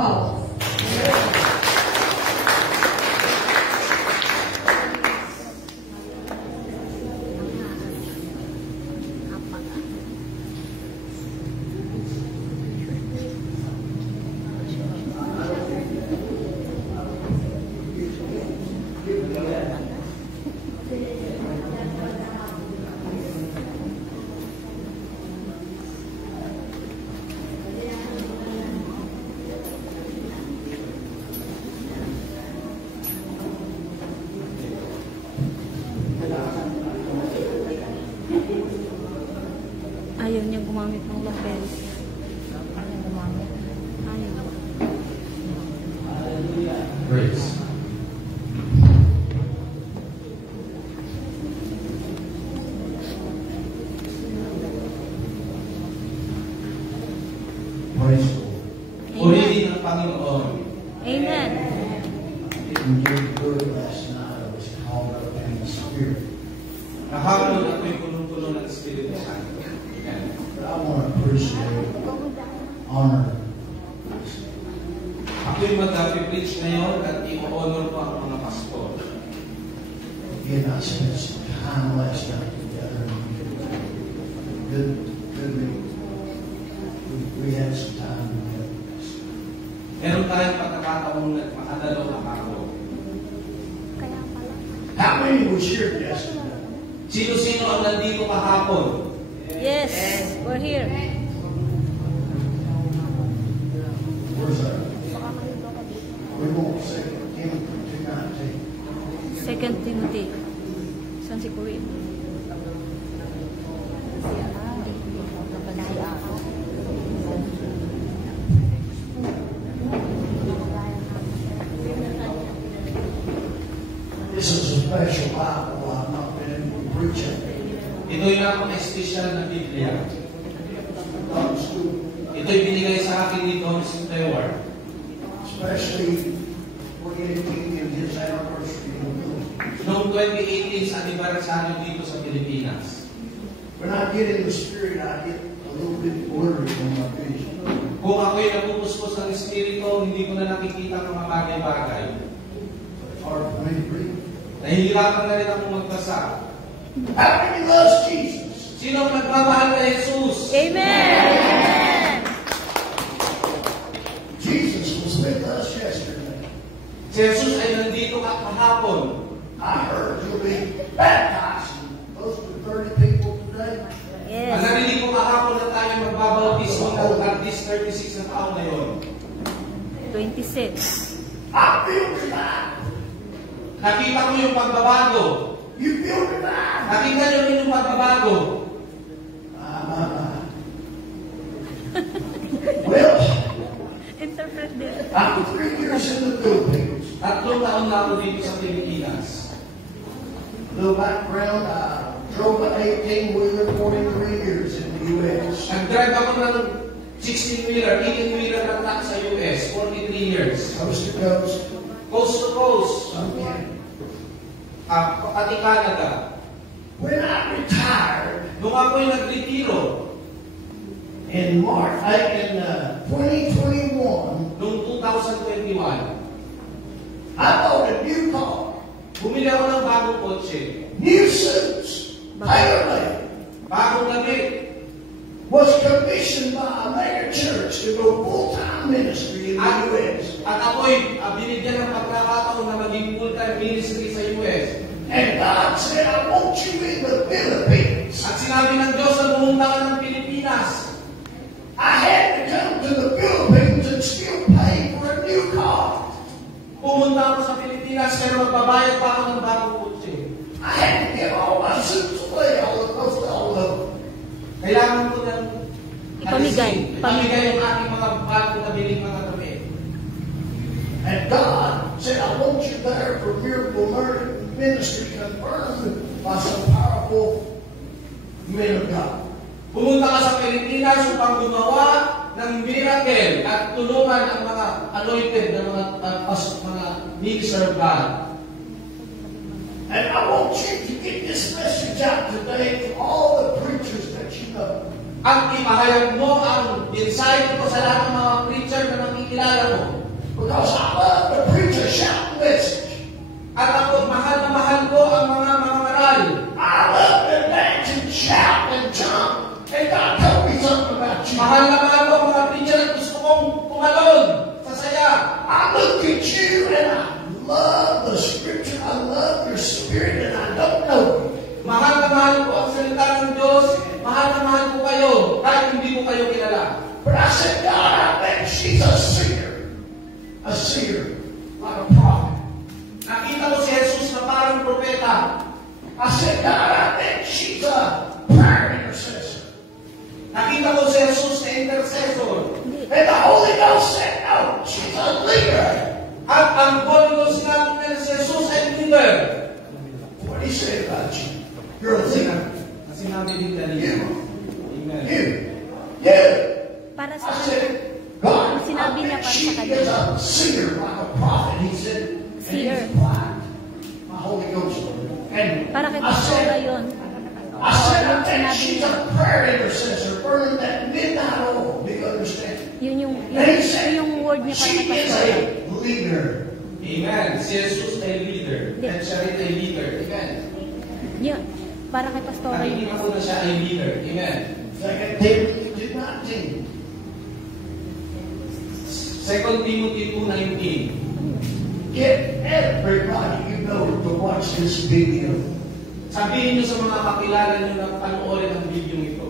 Paul. Ayaw niya gumamit ng lapel. Ayaw gumamit. Ayaw. Grace. Praise God. Purihin ang Panginoon. Amen. Didn't do good last night. I was called up in the spirit. Kahapon ako'y punong-puno ng Espiritu Santo. But I want to appreciate, honor. Ako'y mag-preach ngayon at i-honor ko ang mga pastor. Again, I spent some time last night together. Good meeting. We had some time together. Meron tayong pagkakataong nagmakadalaw na ako. How many was here yesterday? Sino-sino ang nandito kahapon? Yes, we're here. Where's that? We won't say Timothy 2:19. 2 Timothy. Saan si Corinne? This is a special Bible. I've not been able to preach it. Ito'y napaka-espesyal na Biblia. Ito'y binigay sa akin ni Don Stewart. Especially we're getting in his anniversary in the Philippines. Noong 2018 sa anibersaryo dito sa Pilipinas. When I get in the spirit, I get a little bit blurry on my vision. Kung ako'y napupuspos ng Espiritu, hindi ko na nakikita ang mga bagay-bagay. It's hard for me to read. Nahihirapan na rin akong magbasa. How many loves Jesus? Sino ang nagmamahal kay Jesus? Amen! Jesus was with us yesterday. Si Jesus ay nandito kahapon. I heard you'll be baptizing close to 30 people today. Ang Yes. narinig ko kahapon na tayo magbabautismo ng at least 36 na taon na yun. 26. I feel divine. Nakita ko yung pagbabago. You feel divine. Nakita niyo rin yung pagbabago. Well, Interpret this. I'm 3 years in the Philippines. 3 taon na ako dito sa Pilipinas. Little background, I drove an 18-wheeler 43 years in the U.S. Nag-drive ako ng 16-wheeler, 18-wheeler na truck sa US, 43 years. Coast to coast. Coast to coast. Some Canada. Pati Canada. When I retired Nung ako'y nag-retiro, in March, in 2021, noong 2021, I bought a new car, bumili ako ng bagong kotse. new suits, tailor-made. Bagong damit. Was commissioned by a mega church to go full-time ministry in the U.S. At ako'y binigyan ng pagkakataon na maging full-time ministry sa US. And God said, I want you in the Philippines. At sinabi ng Diyos na pumunta ka ng Pilipinas. I had to come to the Philippines and still pay for a new car. Pumunta ako sa Pilipinas pero magbabayad pa ako ng bagong kotse. I had to give all my suits away, almost all of them. Kailangan ko ng Ipamigay. Ipamigay ang aking mga bagong nabiling mga damit. And God said, I want you there for miracle ministry confirmed by some powerful men of God. Pumunta ka sa Pilipinas upang gumawa ng miracle at tulungan ang mga anointed na mga minister of God. And I want you to get this message out today to all the preachers that you know. At ipahayag mo ang mensahe ko sa lahat ng mga preacher na nakikilala mo. Because I love to preach a shout message. At ako, mahal na mahal ko ang mga maral. I love to dance and shout and jump. And God told me something about you. Mahal na mahal ko ang mga preacher at gusto kong tumalon sa saya. I look at you and I love the scripture. I love your spirit and I don't know you. Mahal na mahal ko ang salita ng Diyos. Mahal na mahal ko kayo. Kahit hindi ko kayo kilala. But I said, God, I bet she's a seer. A seer, like a prophet. Nakita ko si Jesus na parang propeta. I said, God, I bet she's a prayer intercessor. Nakita ko si Jesus na intercessor. And the Holy Ghost said, no, she's a leader. At ang Holy Ghost sinabi na si Jesus ay leader. What did he say about you? You're a leader. Sinabi din kanina. You. Amen. You. Para I sa said, God, Sinabi niya I bet para she sa kanya. is a seer, like a prophet. He said, and Seer. he's quiet. My Holy Ghost. And para kay I Pastora said, yun. I said, I Yung bet sinabi she's niya. a prayer intercessor, burning that midnight oil. Do you understand? Yun And he said, yung word niya para she kay is Pastora. a leader. Amen. Si Jesus ay leader. At siya rin ay leader. Amen. Yun, para kay Pastora yun. Nakikita ko na siya ay leader. Amen. 2 Timothy 2:19. 2 Timothy 2:19. Get everybody you know to watch this video. Sabihin niyo sa mga kakilala niyo na panoorin ang video ito.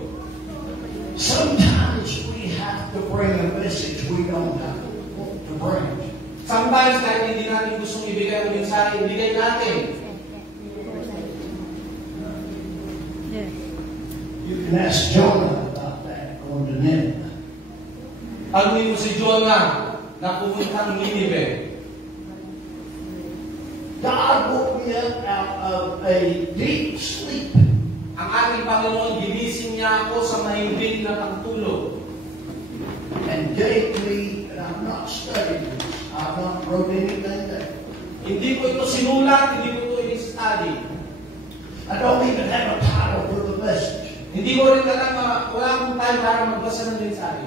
Sometimes we have to bring a message we don't have to bring. Sometimes kahit hindi natin gustong ibigay ang mensahe, ibigay natin. Yes. You can ask Jonah about that going to Nineveh. Tanungin mo si Jonah na pupuntang Nineveh. God woke me up out of a deep sleep. Ang ating Panginoon, ginising niya ako sa mahimbing na pagtulog. And gave me, and I'm not studying this, I've not wrote anything there. Hindi ko ito sinulat, hindi ko ito in-study. I don't even have a title for the message. Hindi ko rin alam, wala akong time para magbasa ng mensahe.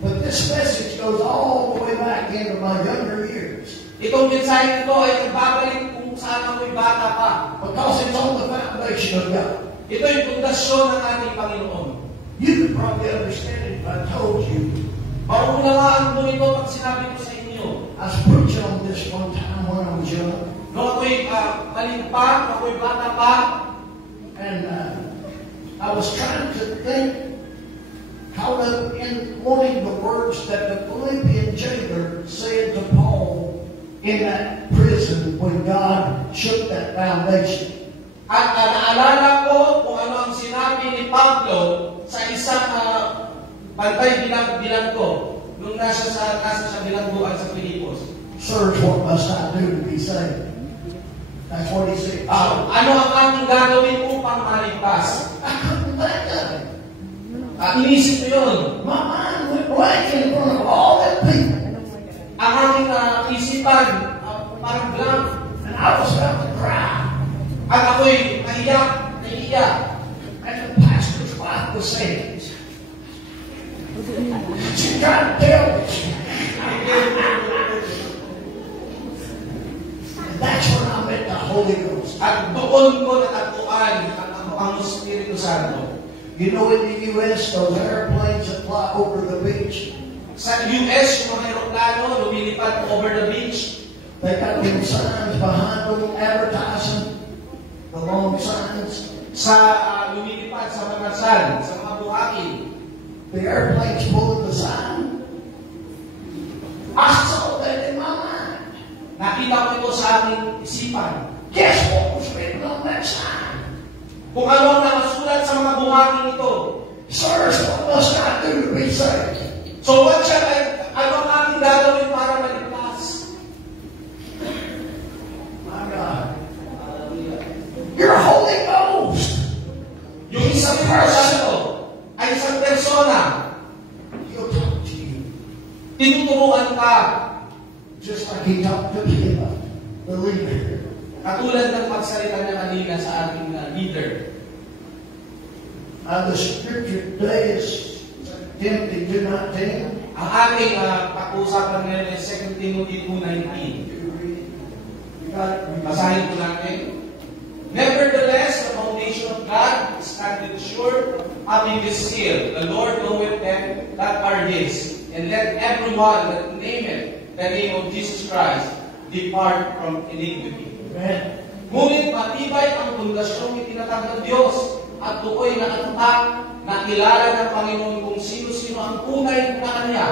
But this message goes all the way back into my younger years. Itong mensahe ito ay nagbabalik kung saan ako'y bata pa. Because it's on the foundation of God. Ito yung pundasyon ng ating Panginoon. You could probably understand it if I told you. Maunawaan mo nito pag sinabi ko sa inyo. I was preaching on this one time when I was young. Noong ako'y maliit pa, ako'y bata pa, And I was trying to think, caught up in wanting the words that the Philippian jailer said to Paul in that prison when God shook that foundation. at naalala ko kung ano ang sinabi ni Pablo sa isang bantay bilang ko nung nasa siya bilangguan sa Pilipos. Sirs, what must I do to be saved? That's what he said. Ano ang ating gagawin upang maligtas? I couldn't think of it. Inisip ko yun. My mind went blank in front of all that people. Ang aking isipan, parang blank. And I was about to cry. At ako'y naiiyak. And the pastor's wife was saying, she tried to tell me. And that's when I met the Holy Ghost. At doon ko natagpuan ang Espiritu Santo. You know, in the U.S., those airplanes that fly over the beach, Sa US, yung mga aeroplano lumilipad over the beach. they got them signs behind them advertising, the long signs. Sa lumilipad sa mga sal, sa mga buhangin. The airplane's pulling the sign. I saw that in my mind. Nakita ko ito sa aking isipan. Guess what was written on that sign? Kung ano ang nakasulat sa mga buhangin ito. Sirs, what must I do to be saved? So what shall ano ang aking gagawin para maligtas? My God. Your Holy Ghost. Yung isang Santo ay isang persona. He'll talk to you. Tinuturuan ka. Just like he talked to Caleb, the leader. Katulad ng pagsalita niya kanina sa ating leader. The scripture today is Timothy 2:19. Ang ating pag-uusapan ngayon ay 2 Timothy 2:19. Basahin po natin. Nevertheless, the foundation of God is standing sure, having this seal, the Lord knoweth them that are His, and let everyone that nameth the name of Jesus Christ depart from iniquity. Amen. Ngunit matibay ang pundasyong itinatag ng Diyos, at tukoy na antak na kilala ng Panginoon kung sino-sino ang tunay na Kanya,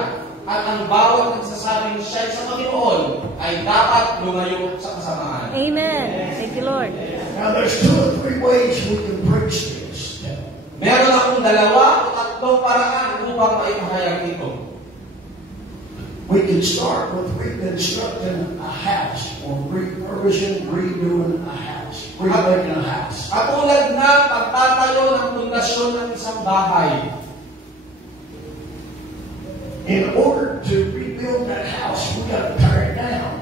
at ang bawat nagsasabing siya'y sa Panginoon ay dapat lumayo sa kasamaan. Amen. Thank you, Lord. Now there's 2 or 3 ways we can preach this. Meron akong 2 o 3 paraan upang maipahayag ito. We can start with reconstructing a house or refurbishing, redoing a house, remaking a house. Katulad na pagtatayo ng pundasyon ng isang bahay. In order to rebuild that house, we got to tear it down.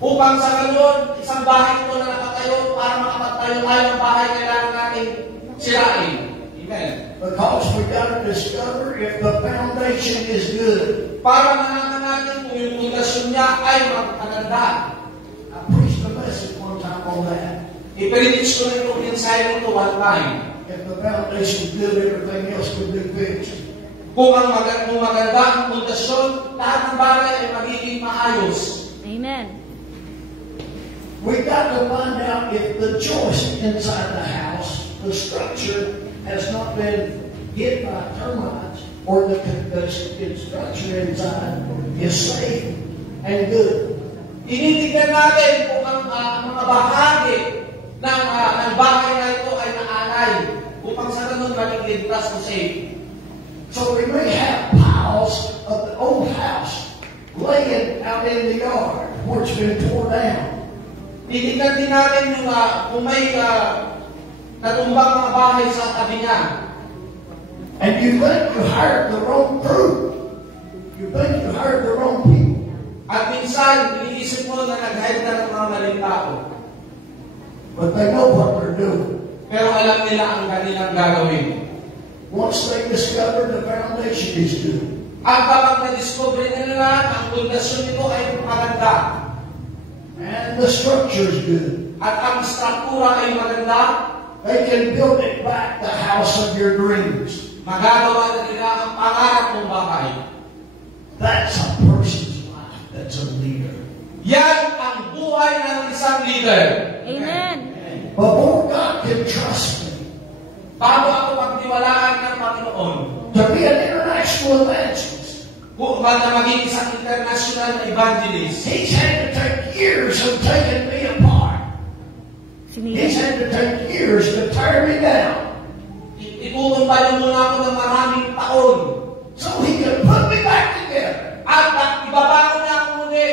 Upang sa ganun, isang bahay ito na nakatayo, para makapagtayo tayo ng bahay, kailangan natin sirain. Amen. Because we got to discover if the foundation is good. Para malaman natin kung yung pundasyon niya ay magaganda. I preached a message one time on that. I-preach ko na itong mensahe nito one time. If the foundation is good, everything else could be fixed. Kung maganda ang pundasyon, lahat ng bagay ay magiging maayos. Amen. We got to find out if the joist inside the house, the structure, has not been hit by termites, or the structure inside is safe and good. Tinitignan natin kung ang mga bahagi ng bahay na ito ay naalay, upang sa ganun maging ligtas o safe. So we may have piles of the old house laying out in the yard where it's been torn down. Titignan din natin yung kung may natumbang mga bahay sa tabi niya. And you think you hired the wrong crew. You think you hired the wrong people. At minsan, iniisip mo na nag-hide ka ng mga maling tao. But they know what they're doing. Pero alam nila ang kanilang gagawin. Once they discover the foundation is good, At kapag na-discover nila ang pundasyon nito ay maganda, and the structure is good, at ang struktura ay maganda, they can build it back the house of your dreams. magagawa na nila ang pangarap ng bahay. That's a person's life. That's a leader. Yan ang buhay ng isang leader. Amen. Before God can trust me Bago ako pagtiwalaan ng Panginoon, to be an international evangelist, kung na maging isang international na evangelist, He's had to take years of taking me apart. He's had to take years to tear me down, itutumbayan muna ako ng maraming taon. so He can put me back together. At ibabago niya ako muli.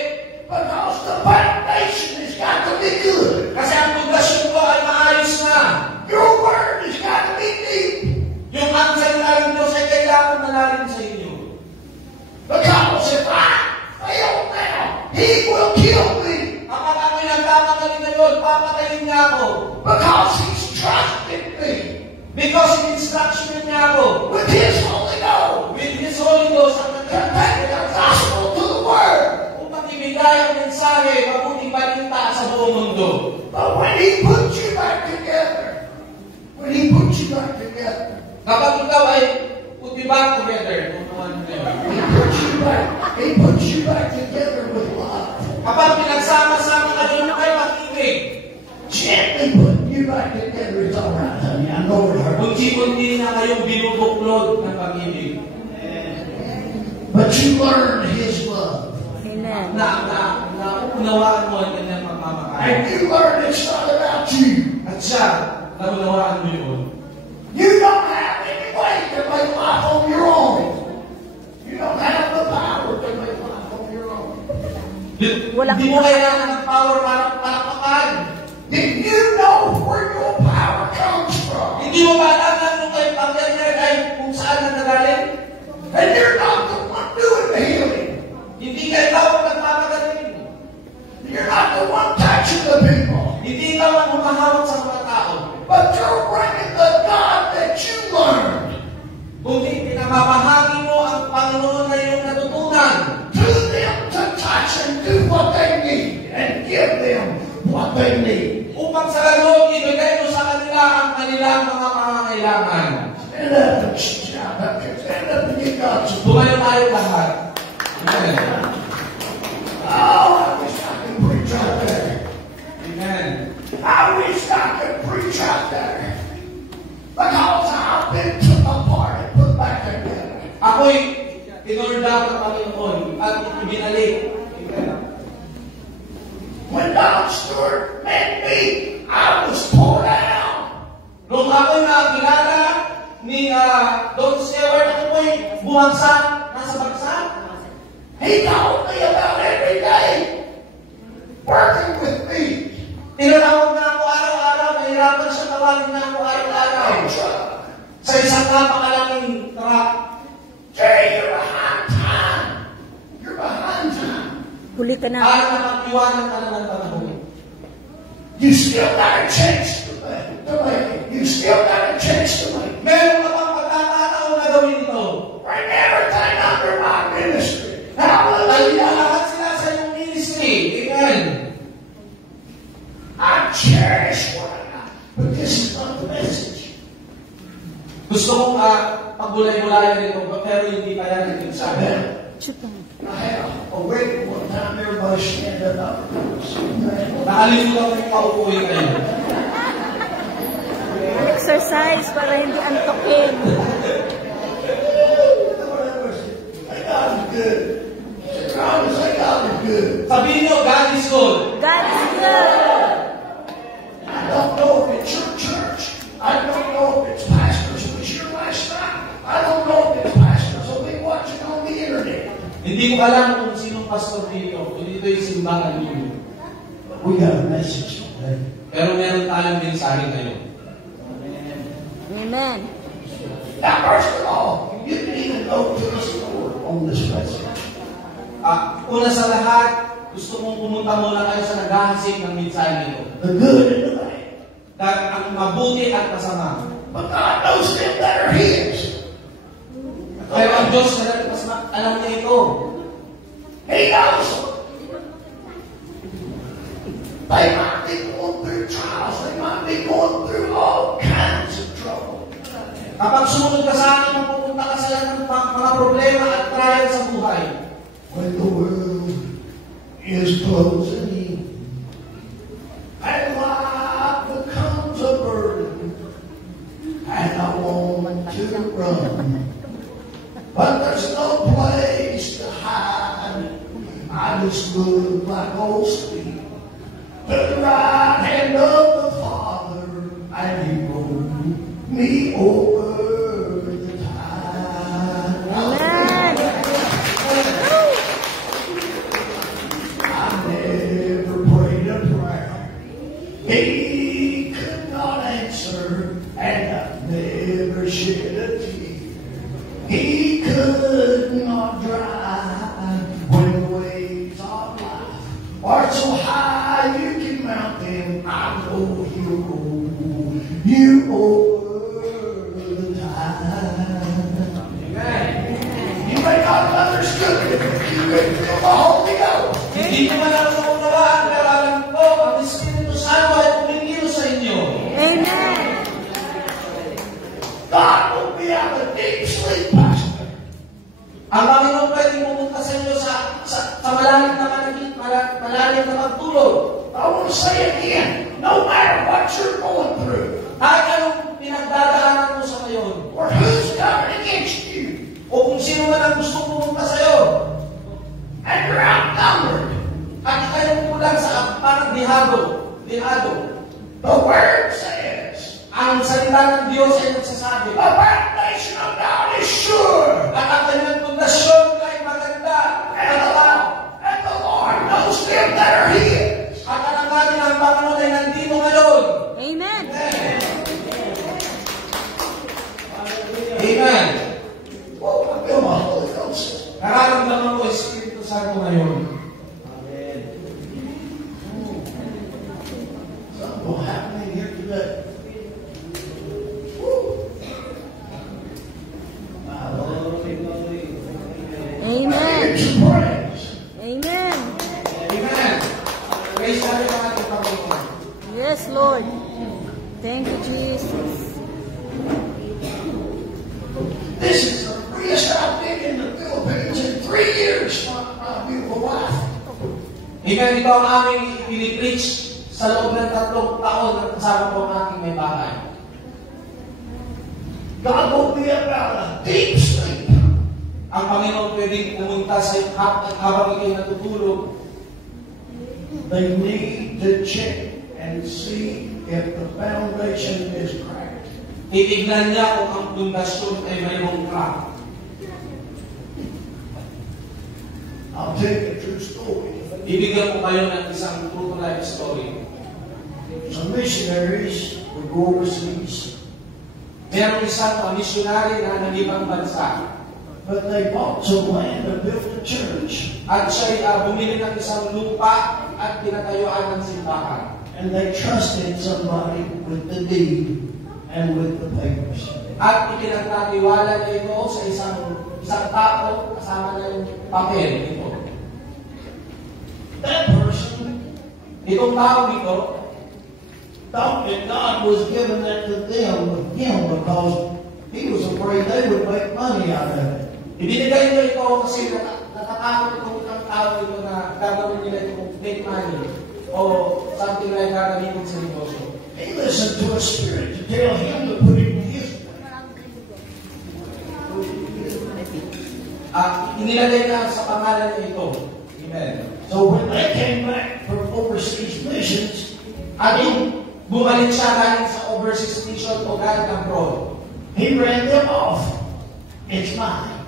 Because the foundation has got to be good. Kasi ang pundasyon ko ay maayos na. Your word has got to be deep. Yung ang salita ng Diyos ay kailangan malalim sa inyo. Because if I fail now, He will kill me. Kapag ako'y nagkakamali ngayon, papatayin niya ako. Because He's trusted me Because in-instruction niya ako. with His Holy Ghost With His Holy Ghost, ang to take the gospel to the world. upang ibigay ang mensahe, mabuting balita sa buong mundo. But when He puts you back together, Kapag ikaw ay put me back together, He puts you back together with love. kapag pinagsama-sama kayo na kayo mag-ibig, Gently putting you back together. It's all right, honey. I know it hurts. kunti-kunti na kayong binubuklod ng pag-ibig. But you learn His love. Amen. Na unawaan mo ang kanyang pagmamahal. And you learn it's not about you. At siya, naunawaan mo yun. You don't have any way to make life on your own. You don't have the power to make life on your own. Hindi mo kailangan ng power para palakpakan. Did you know where your power comes from? Hindi mo ba alam nung kayo pagkakita ay kung saan na nagaling? And you're not the one doing the healing. Hindi kayo tao nagpapagaling. You're not the one touching the people. Hindi ikaw ang humahawak sa mga tao. But you're bringing the God that you learned. Kundi pinamamahagi mo ang Panginoon na iyong Stand up and shout. Stand up and give God some Tumayo tayo lahat. Amen. Oh, I wish I could preach out there. Amen. I wish I could preach out there. Because I've been took apart and put back together. Ako'y tinurda ng Panginoon at ibinalik. Amen. When Don Stewart met me, I was poured out. Nung ako'y nakilala ni Don Stewart, ako'y bumagsak, nasa bagsak. He told me about every day working with me. Tinatawag na ako araw-araw, nahirapan siya tawagin na ako araw-araw. Sa isang napakalaking truck. Jerry, you're behind time. You're behind time. Huli ka na. At nakatiwanan ka na ng panahon. You still got a chance to make it. You still got a chance to make it. Meron ka pang pagkakataon na gawin ito. Bring everything under my ministry. Tayo Hallelujah. lahat sila sa iyong ministry. Amen. I cherish what I got. But this is not the message. Gusto kong pagbulay-bulayan ito, pero hindi pa yan ito sa akin. I had a wake one time, everybody standing up. Nakalimutan ko paupuin kayo. Exercise para hindi antokin. Say God is good. Say God is good. Sabihin niyo, God is good. God is good. I don't know if it's your church. I don't know if it's pastors who was here last night. I don't know if it's pastors who'll be watching on the internet. Hindi ko alam kung sinong pastor dito. Dito yung simbahan niyo. We got a message today. Pero meron tayong mensahe ngayon. Amen. Now, first of all, you can even go to the store on this message. Una sa lahat, gusto mong pumunta muna kayo sa naghahasik ng mensahe nito. The good and the bad. Dahil ang mabuti at masama. But God knows them that are His. Pero ang Diyos na mas alam niya ito. He knows them. They might be going through trials. They might be going through all kinds of trouble. Kapag sumunod ka sa akin, mapupunta ka sa ng mga problema at trial sa buhay. When the world is closing in and life becomes a burden and I want to run, but there's no place to hide. I just look like old Steve to the right hand of the Father, and He rolled me over the tide. Amen. I never prayed a prayer He could not answer, and I never shed a tear He could not dry. When the waves of life are so high you can mount them, I know He'll roll you over the tide. You may not have understood it, but you can feel the Holy Ghost. Hindi ko man ako naunawaan, pero alam ko, ang Espiritu Santo ay pumingilo sa inyo. Amen. God will be out of deep sleep, Pastor. Ang Panginoon pwedeng pumunta sa inyo sa malalim na magtulog. I want to say again, no matter what you're going through, At anong pinagdadaanan mo sa ngayon, or who's coming against you, o kung sino man ang gusto pumunta sa iyo, and you're outnumbered, at kayo kulang sa parang dihado. the Word says, Ang salita ng Diyos ay nagsasabi, the foundation of God is sure, at ang kanyang pundasyon ay maganda. and the Lord knows them that are His. At ang natin ang Panginoon ay nandito ngayon. Amen. Amen. Oh, I feel my Holy Ghost. Nararamdaman ko Espiritu Santo ngayon. Something will happen in here today. Woo. My Lord. Amen. Give some praise. Amen. Amen. Praise God ang ating Panginoon. Yes, Lord. Thank you, Jesus. This is the greatest I've been in the Philippines in 3 years, my beautiful wife. Amen. Ito ang aming pinipreach sa loob ng 3 taon na kasama ko ang aking may bahay. God woke me up out of deep sleep. Ang Panginoon pwedeng pumunta sa habang ikay natutulog. They need to check and see if the foundation is cracked. Titignan niya kung ang pundasyon ay mayroong crack. I'll tell you a true story. Ibigyan ko kayo ng isang true to life story. Some missionaries would go overseas, Merong isang missionary na nag-ibang bansa. but they bought some land and built a church. At siya'y bumili ng isang lupa at pinatayuan ng simbahan. And they trusted somebody with the deed and with the papers. At ipinagtatiwala niya ito sa isang tao kasama na yung papel ito. That person Itong tao ito, thought that God was giving that to them with him because he was afraid they would make money out of it. ibinigay niya ito kasi natatakot itong tao ito na gagawin nila itong make money o something like gagamitin sa negosyo. He listened to a spirit to tell him to put it in his Inilagay na sa pangalan niya ito. Amen. So when they came back from overseas missions, At yung bumalik siya galing sa overseas mission o galing abroad. he ran them off. It's mine.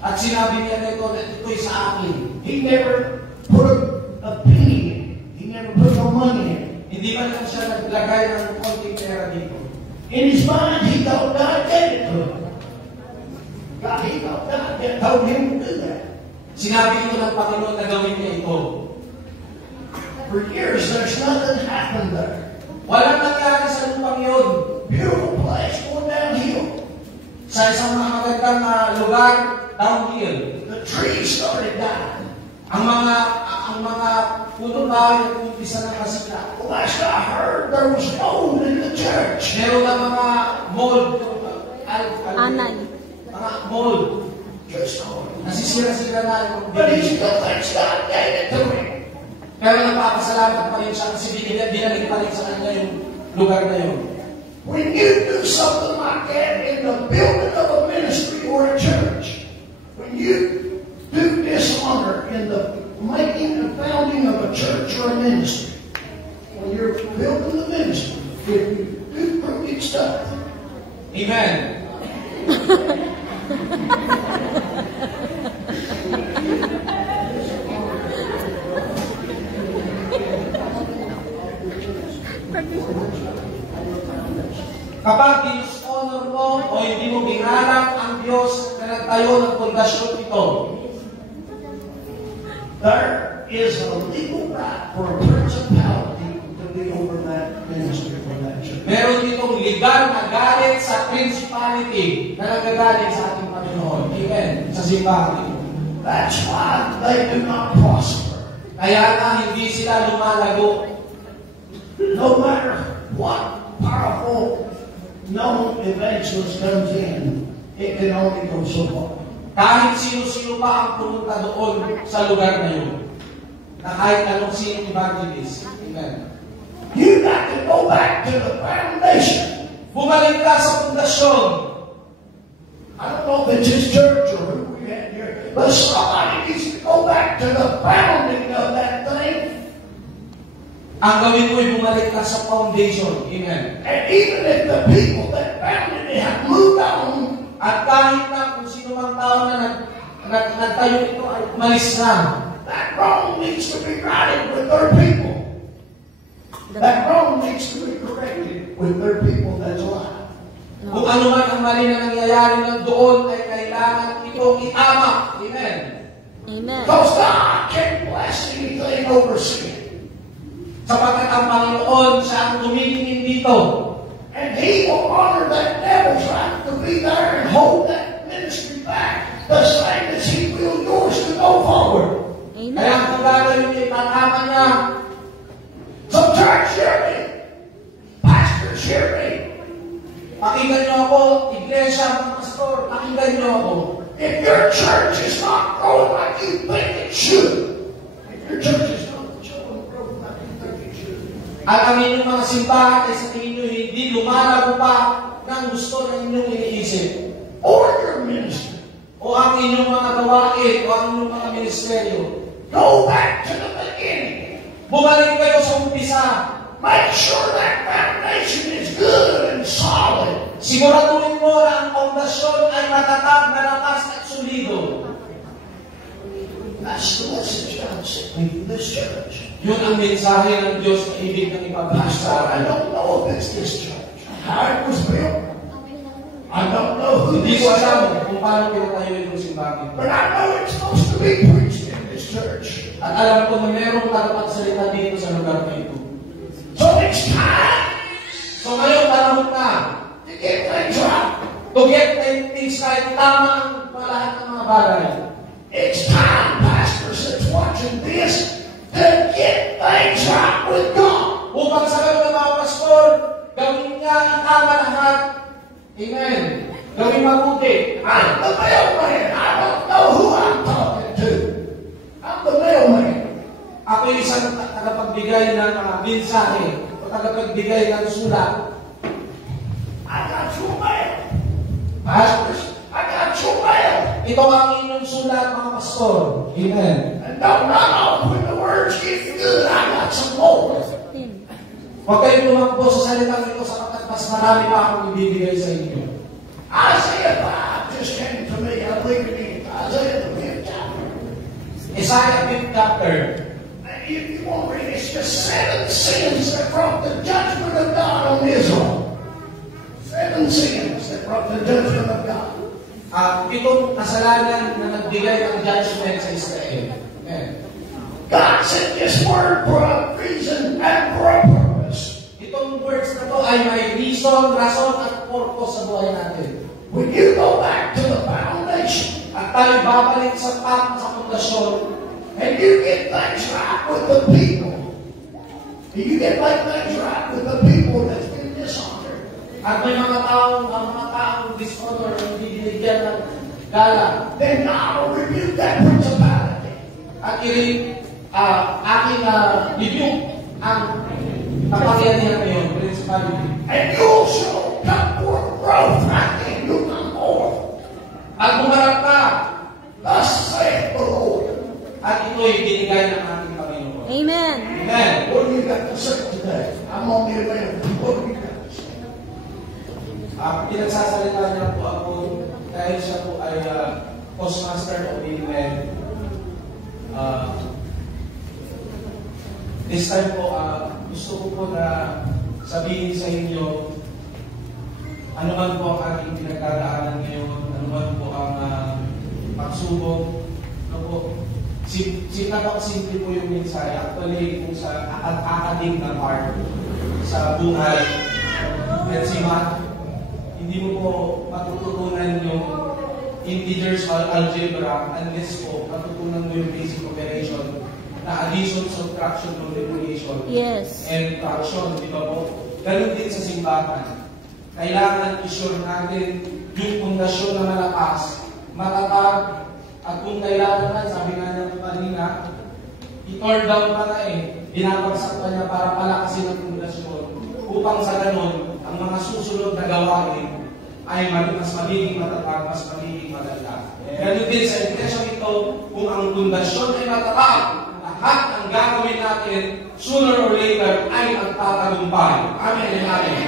At sinabi niya na ito na ito'y sa akin. He never put a penny in. He never put no money in. Hindi man lang siya naglagay ng konting pera dito. In his mind, he thought God gave it to him. He thought God told him to do that. Sinabi ito ng Panginoon na gawin niya ito. For years, there's nothing happened there. Walang nangyari sa lupang yun. Beautiful place going downhill. Sa isang magandang lugar, downhill. The trees started dying. Ang mga puno bahay na umpisa ng kasila. Last I heard, there was mold in the church. Meron na mga mold. Anay. Mga mold. Just going. Nasisira-sira na yung But he still thinks God gave it to him. Pero nagpapasalamat pa rin siya kasi binalik pa rin sa kanya yung lugar na yun. When you do something like that in the building of a ministry or a church, when you do dishonor in the making and founding of a church or a ministry, when you're building the ministry, if you do crooked stuff, Amen. Kapag dinishonor mo o hindi mo ginarap ang Diyos na nagtayo ng pundasyon ito, there is a legal right for a principality to be over that ministry or that church. meron ditong legal na galit sa principality na nagagaling sa ating Panginoon. Amen. Sa simbahan ito. That's why they do not prosper. Kaya na hindi sila lumalago. No matter what powerful known evangelist comes in, it can only go so far. Kahit sino-sino pa ang pumunta doon sa lugar na yun. Na kahit anong sino evangelist. Amen. You got to go back to the foundation. Bumalik ka sa pundasyon. I don't know if it's his church or who we had here, but somebody needs to go back to the founding of that thing. Ang gawin mo ay bumalik ka sa foundation. Amen. And even if the people that founded it have moved on, At kahit na kung sino mang tao na nagtayo ito ay umalis na. that wrong needs to be righted with their people. That wrong needs to be corrected with their people that's alive. Kung ano man ang mali na nangyayari ng doon ay kailangan itong itama. Amen. Amen. Because God can't bless anything over sin. Sapagkat ang Panginoon siya ang tumingin dito. And He will honor that devil's right to be there and hold that ministry back the same as He will yours to go forward. Kaya Amen. kung gagawin niya, itatama niya. So church, hear me. Pastors, hear me. Pakinggan niyo ako, iglesia, mga Pastor, pakinggan niyo ako. If your church is not growing like you think it should, if your church is not showing growth like you think it should, At ang inyong mga simbahan ay sa tingin nyo hindi lumalago pa ng gusto ng inyong iniisip. or your ministry, O ang inyong mga gawain, o ang inyong mga ministeryo. go back to the beginning. Bumalik kayo sa umpisa. Make sure that foundation is good and solid. Siguraduhin mo na ang pundasyon ay matatag, malakas at solido. That's the message God sent me to this church. Yun ang mensahe ng Diyos na ibig ng ipabahagi Pastor, sa I akin. don't know if it's this church, how it was built. I don't know who Hindi this ko is, alam kung paano pinatayo itong simbahan. but I know it's supposed to be preached in this church. At alam ko na mayroong tagapagsalita dito sa lugar na ito. So it's time So ngayon, panahon na to get things right. to get things right, tama ang lahat ng mga bagay. It's time, pastors that's watching this, to get things right with God. Upang sa ganun ng mga pastor, gawin niya itama lahat. Amen. Gawin mabuti. I'm the mailman. I don't know who I'm talking to. I'm the mailman. Ako yung isang tagapagbigay ng mga mensahe o tagapagbigay ng sulat. I got your mail. Pastors, I got your mail. Ito ang inyong sulat, mga pastor. Amen. And don't run off when the words get good. I got some more. Huwag kayong tumakbo sa salitang ito sapagkat mas marami pa akong ibibigay sa inyo. Isaiah 5 just came to me. I believe it in Isaiah the 5th chapter. Isaiah 5th chapter. If you want to read, it's just 7 sins that brought the judgment of God on Israel. 7 sins that brought the judgment of God. Itong kasalanan na nagbigay ng judgment sa Israel. Amen. God sent this word for a reason and for a purpose. Itong words na to ay may reason, rason at purpose sa buhay natin. When you go back to the foundation At tayo babalik sa pundasyon and you get things right with the people, you get things right with the people that's been dishonored, at may mga taong dishonor ang binibigyan ng gala. then God will rebuke that principality. At aking rebuke ang kapangyarihan ngayon, principality. And you'll show come forth growth right then. You'll come forth. At bumarap ka, Thus saith the Lord. at ito'y binigay ng ating Panginoon. Amen. Amen. What do you got to say today? I'm on the event. What do you got to say? Pinagsasalita niya po ako dahil siya po ay postmaster of Amen. This time po, gusto ko po na sabihin sa inyo ano man po ang ating pinagdadaanan ngayon, ano man po ang pagsubok. Ano po, simple po yung mensahe. Actually, kung sa academic na part sa buhay, let's see, hindi mo po matututunan yung integers or algebra unless po matutunan mo yung basic operation na addition, subtraction, multiplication, Yes. and fraction, di ba po? Ganun din sa simbahan. Kailangan i-sure natin yung pundasyon na malakas, matatag, at kung kailangan na, sabi nga niya kanina, i-torn down pa na binabagsak pa niya para palakasin ang pundasyon upang sa ganun, ang mga susunod na gawain ay mas magiging matatag, mas magiging maganda. Ganun din sa iglesia ito, kung ang pundasyon ay matatag, lahat ang gagawin natin, sooner or later, ay magtatagumpay. Amen and amen.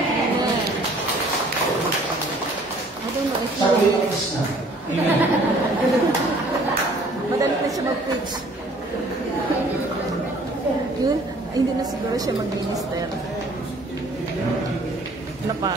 I don't know if Sa kulitis na. Amen. madali na siya mag-preach. Yun, ay, hindi na siguro siya mag-minister. Napa.